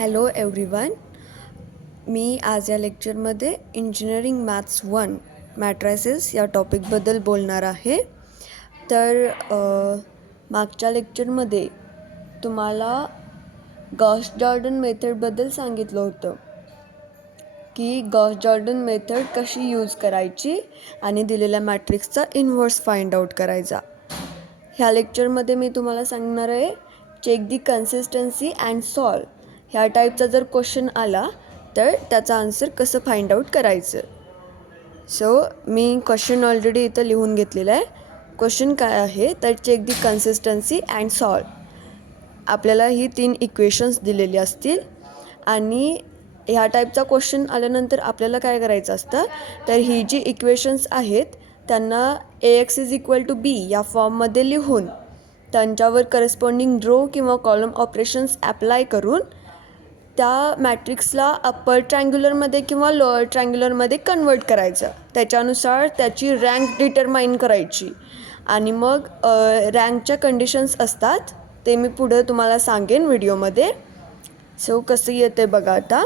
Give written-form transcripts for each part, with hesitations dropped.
Hello everyone. मी आज या लेक्चरमध्ये इंजिनिअरिंग मॅथ्स 1 मॅट्रायसेस या टॉपिकबद्दल बोलणार आहे. तर मागच्या लेक्चरमध्ये तुम्हाला गॉस जॉर्डन मेथडबद्दल सांगितलं होतं की गॉस जॉर्डन मेथड कशी यूज करायची आणि दिलेल्या मॅट्रिक्सचा इन्व्हर्स फाइंड आउट करायचा. ह्या लेक्चरमध्ये मी तुम्हाला सांगणार आहे check the consistency and solve. ह्या टाईपचा जर क्वेश्चन आला तर त्याचा आन्सर कसं फाइंड आउट करायचं. सो मी क्वेश्चन ऑलरेडी इथं लिहून घेतलेला आहे. क्वेश्चन काय आहे तर check the consistency and solve. आपल्याला ही 3 इक्वेशन्स दिलेली असतील आणि ह्या टाईपचा क्वेश्चन आल्यानंतर आपल्याला काय करायचं असतं तर ही जी इक्वेशन्स आहेत त्यांना AX=B या फॉर्ममध्ये लिहून त्यांच्यावर करस्पॉन्डिंग रो किंवा कॉलम ऑपरेशन्स ॲप्लाय करून त्या मॅट्रिक्सला अप्पर ट्रायंग्युलरमध्ये किंवा लोअर ट्रायंग्युलरमध्ये कन्वर्ट करायचं. त्याच्यानुसार त्याची रँक डिटरमाइन करायची आणि मग रँकच्या कंडिशन्स असतात ते मी पुढं तुम्हाला सांगेन व्हिडिओमध्ये. सो कसं येते बघा. आता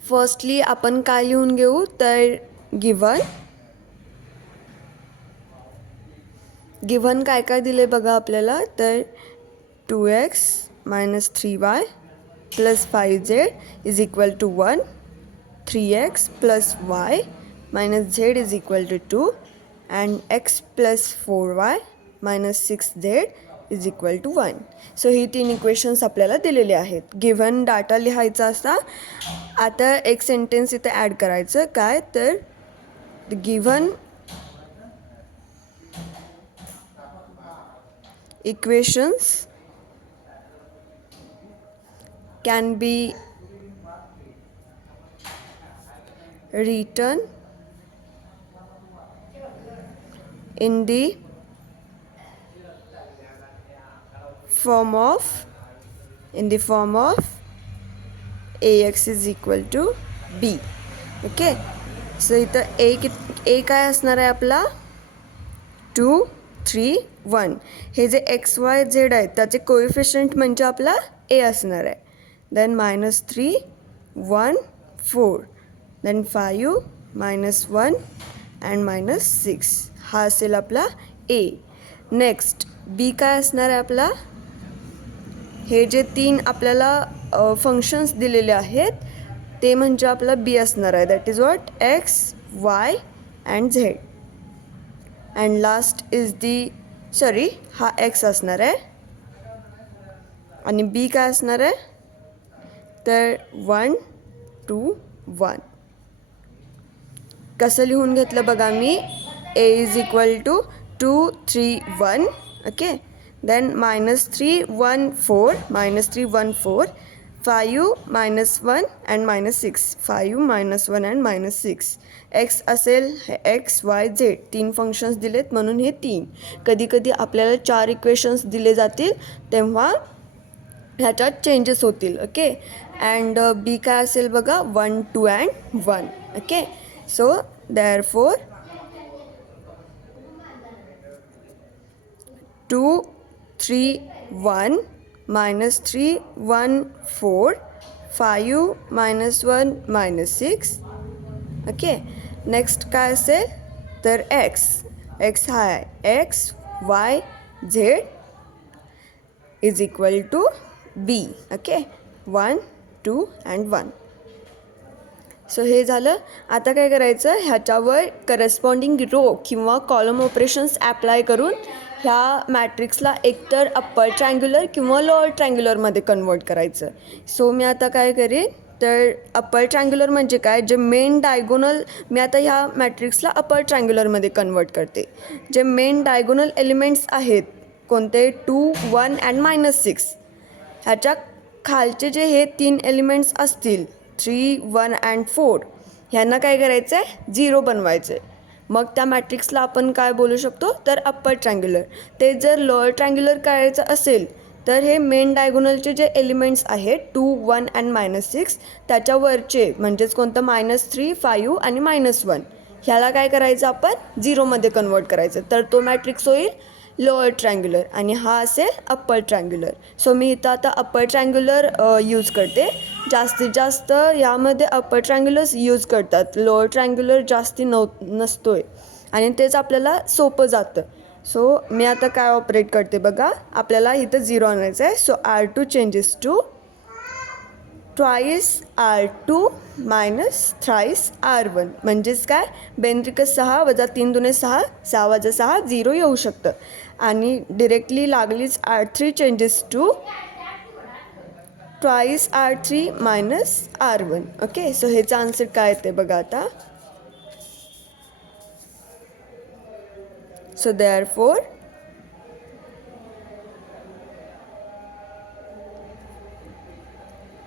फर्स्टली आपण काय लिहून घेऊ तर गिव्हन काय दिले बघा आपल्याला तर 2x - 3y + 5z = 1, 3x + y - z = 2 and x + 4y - 6z = 1. So he 3 equations आपल्याला दिलेले आहेत. गिव्हन डाटा लिहायचा असता. आता एक सेंटेन्स इथे ॲड करायचं काय तर given equations can be written in the form of AX=B. Okay. So इथं ए काय असणार आहे आपला 2, 3, 1. हे जे XYZ आहेत त्याचे कोएफिशियंट म्हणजे आपला A असणार आहे. देन -3, 1, 4. Then 5, -1 and -6. हा असेल आपला A. नेक्स्ट B काय असणार आहे आपला. हे जे 3 आपल्याला फंक्शन्स दिलेले आहेत ते म्हणजे आपला B असणार आहे. That is what X, Y and Z. And last is हा X असणार आहे आणि B काय असणार आहे तर 1, 2, 1. कसं लिहून घेतलं बघा मी. A= 2, 3, 1. Okay. Then -3, 1, 4. -3, 1, 4. 5, -1 and -6. 5, -1 and -6. X असेल X, Y, Z 3 फंक्शन्स दिलेत म्हणून हे 3. कधी आपल्याला 4 इक्वेशन्स दिले जातील तेव्हा ह्याच्यात चेंजेस होतील. ओके. अँड B काय असेल बघा 1, 2 and 1. Okay. So therefore 2, 3, 1 -3, 1, 4. 5, -1, -6. Okay. Next काय असेल तर X हा आहे X, Y, Z = B. Okay. 1, 2 and 1. So हे झालं. आता काय करायचं ह्याच्यावर करस्पॉन्डिंग रो किंवा कॉलम ऑपरेशन्स ॲप्लाय करून ह्या मॅट्रिक्सला एकतर अप्पर ट्रायंग्युलर किंवा लोअर ट्रायंग्युलरमध्ये कन्वर्ट करायचं. सो मी आता काय करेन तर अप्पर ट्रायंग्युलर म्हणजे काय जे मेन डायगोनल मी आता ह्या मॅट्रिक्सला अप्पर ट्रायंग्युलरमध्ये कन्वर्ट करते. जे मेन डायगोनल एलिमेंट्स आहेत कोणते 2, 1 and -6 ह्याच्या खालचे जे हे 3 एलिमेंट्स असतील 3, 1 and 4 ह्यांना काय करायचं आहे 0 बनवायचं आहे. मग त्या मॅट्रिक्सला आपण काय बोलू शकतो तर अप्पर ट्रायंग्युलर. ते जर लोअर ट्रायंग्युलर करायचं असेल तर हे मेन डायगोनलचे जे एलिमेंट्स आहेत 2, 1 and -6 त्याच्यावरचे म्हणजेच कोणतं -3, 5 आणि -1 ह्याला काय करायचं आपण 0मध्ये कन्वर्ट करायचं. तर तो मॅट्रिक्स होईल लोअर ट्रँग्युलर आणि हा असेल अप्पर ट्रँग्युलर. सो मी इथं आता अप्पर ट्रँग्युलर यूज करते. जास्तीत जास्त यामध्ये अप्पर ट्रँग्युलर्स यूज करतात, लोअर ट्रँग्युलर जास्ती नसतो आहे आणि तेच आपल्याला सोपं जातं. सो मी आता काय ऑपरेट करते बघा, आपल्याला इथं 0 आणायचं आहे. So R2 changes to twice R2 minus thrice R1 म्हणजेच काय, बेंद्रिकस 6 वजा 3 दुने 6, 6 वजा 6 0 येऊ शकतं. आणि डिरेक्टली लागलीच R3 changes to twice R3 minus R1. Okay, so ह्याचं आन्सर काय येते बघा आता. So therefore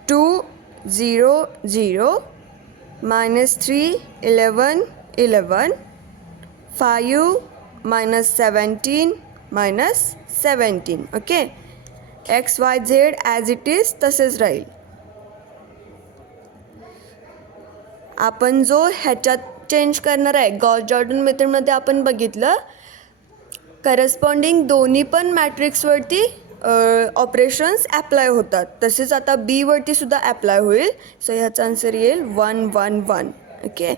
2 0 0 minus 3 11 11 5 minus 17 minus 17. Okay, x Y Z as it is तसेच राहील. आपण जो ह्याच्यात चेंज करणार आहे, गॉस जॉर्डन मेथडमध्ये आपण बघितलं करस्पॉन्डिंग दोन्ही पण मॅट्रिक्सवरती ऑपरेशन्स ॲप्लाय होतात, तसेच आता बीवरती सुद्धा ॲप्लाय होईल. सो ह्याचा आन्सर येईल 1 1 1. ओके,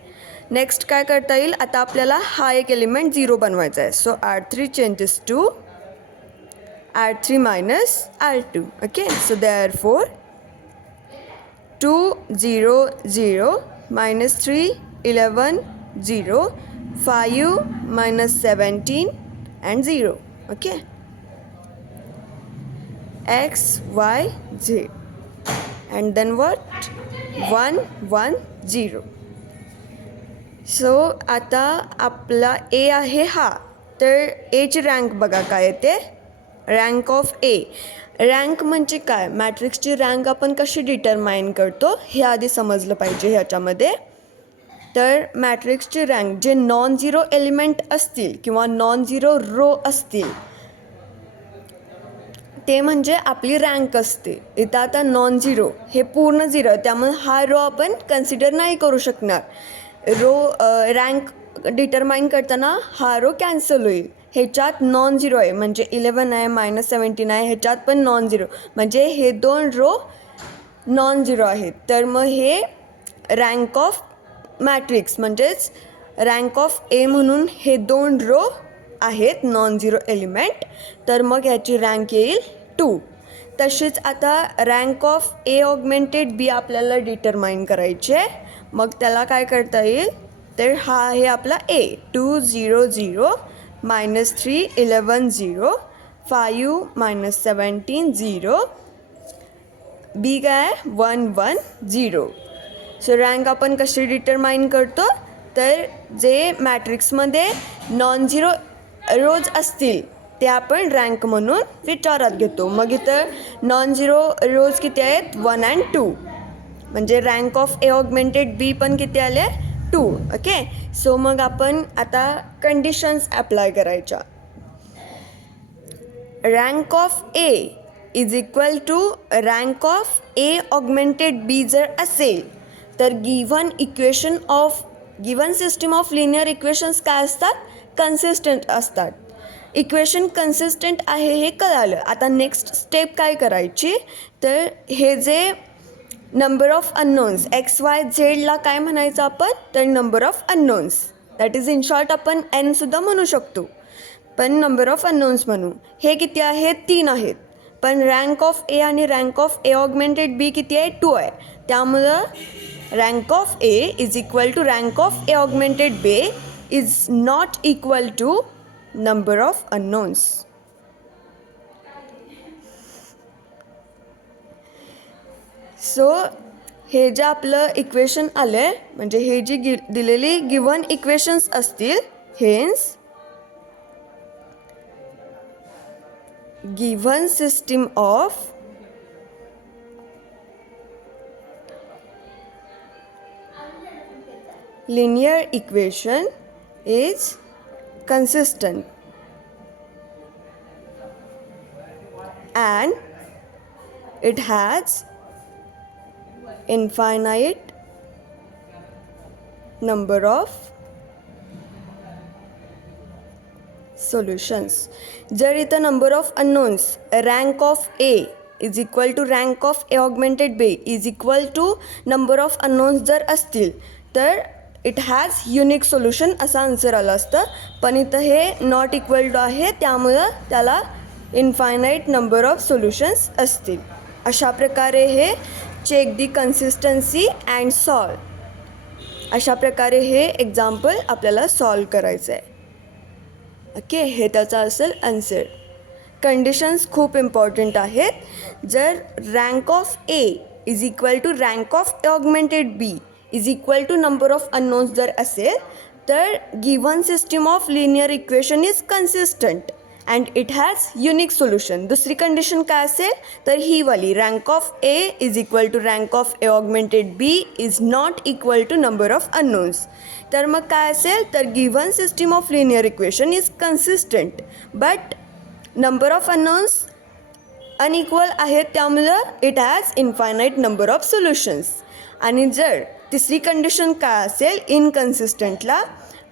नेक्स्ट काय करता येईल, आता आपल्याला हा एक एलिमेंट 0 बनवायचा आहे. So R3 changes to R3 minus R2. Okay, so therefore 2 0 0 minus 3 11 0 5 minus 17 and 0. Okay, x y z and then what, 1 1 0. So आता आपला ए आहे हा, तर एची रँक बघा काय येते, रँक ऑफ ए. रँक म्हणजे काय, मॅट्रिक्सची रँक आपण कशी डिटरमाइन करतो हे आधी समजलं पाहिजे ह्याच्यामध्ये. तर मॅट्रिक्सची रँक जे नॉन झिरो एलिमेंट असतील किंवा नॉन झिरो रो असतील ते म्हणजे आपली रँक असते. इथं आता नॉन झिरो हे पूर्ण झिरो, त्यामुळे हा रो आपण कन्सिडर नाही करू शकणार. रो रँक डिटरमाइन करताना हा रो कॅन्सल होईल. ह्याच्यात नॉन झिरो आहे म्हणजे 11 आहे मायनस 17 आहे, ह्याच्यात पण नॉन झिरो म्हणजे हे दोन रो नॉन झिरो आहेत. तर मग हे रँक ऑफ मॅट्रिक्स म्हणजेच रँक ऑफ ए म्हणून हे दोन रो आहेत नॉन झिरो एलिमेंट, तर मग ह्याची रँक येईल 2. तशीच आता रँक ऑफ ए ऑगमेंटेड बी आपल्याला डिटरमाइन करायची आहे. मग त्याला काय करता येईल, तर हा आहे आपला ए. 2 0 0 मायनस 3 11 0 5 मायनस 17 0. बी काय 1 1 0. सो रँक आपण कशी डिटरमाइन करतो, तर जे मॅट्रिक्समध्ये नॉन झिरो रोज असतील ते आपण रँक म्हणून विचारात घेतो. मग इथं नॉन झिरो रोज किती आहेत, 1 and 2, म्हणजे rank of A augmented B पण किती आले, 2. ओके, सो मग आपण आता कंडिशन्स ॲप्लाय करायच्या. Rank of A is equal to rank of A augmented B जर असेल तर given equation of given system of linear equations काय असतात, कन्सिस्टंट असतात. इक्वेशन कन्सिस्टंट आहे हे कळालं. आता नेक्स्ट स्टेप काय करायची, तर हे जे number of unknowns X Y झेडला काय म्हणायचं आपण, तर number of unknowns, that is in short आपण n सुद्धा म्हणू शकतो, पण नंबर ऑफ अननोन्स म्हणू. हे किती आहेत, 3 आहेत. पण रँक ऑफ ए आणि rank of A augmented B किती आहे, 2 आहे. त्यामुळं rank of A is equal to rank of A augmented B is not equal to number of unknowns. So हे जे आपलं इक्वेशन आलं आहे, म्हणजे हे जी दिलेली गिव्हन इक्वेशन्स असतील, hence given system of linear equation is consistent and it has infinite number of solutions. जर इथं number of unknowns rank of A is equal to rank of A augmented B is equal to number of unknowns जर असतील तर it has unique solution असा answer आलं असतं. पण इथं हे नॉट इक्वल टू आहे, त्यामुळं त्याला इनफायनाईट नंबर ऑफ सोल्युशन्स असतील. अशा प्रकारे हे check the consistency and solve, अशा प्रकारे हे एक्झाम्पल आपल्याला सॉल्व करायचं आहे. ओके, हे त्याचा असेल आन्सर. कंडिशन्स खूप इम्पॉर्टंट आहेत. जर rank of A is equal to rank of A augmented B is equal to number of unknowns जर असेल तर given system of linear equation is consistent and it has unique solution. दुसरी condition काय असेल तर ही वाली, rank of A is equal to rank of A augmented B is not equal to number of unknowns. तर मग काय असेल तर given system of linear equation is consistent but number of unknowns unequal आहेत, त्यामुळं it has infinite number of solutions. आणि जर तिसरी कंडिशन काय असेल इनकन्सिस्टंटला,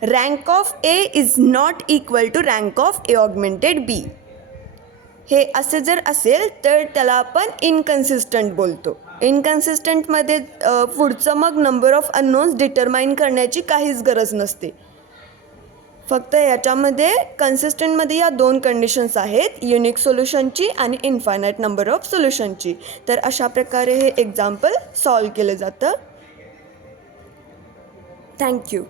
rank of A is not equal to rank of A augmented B, हे असे जर असेल तर त्याला आपण इनकन्सिस्टंट बोलतो. इनकन्सिस्टंटमध्ये पुढचं मग नंबर ऑफ अननोन्स डिटरमाइन करण्याची काहीच गरज नसते. फक्त याच्यामध्ये कन्सिस्टंटमध्ये या दोन कंडिशन्स आहेत, युनिक सोल्युशनची आणि इनफायनाईट नंबर ऑफ सोल्युशनची. तर अशा प्रकारे हे एक्झाम्पल सॉल्व केलं जातं. थँक्यू.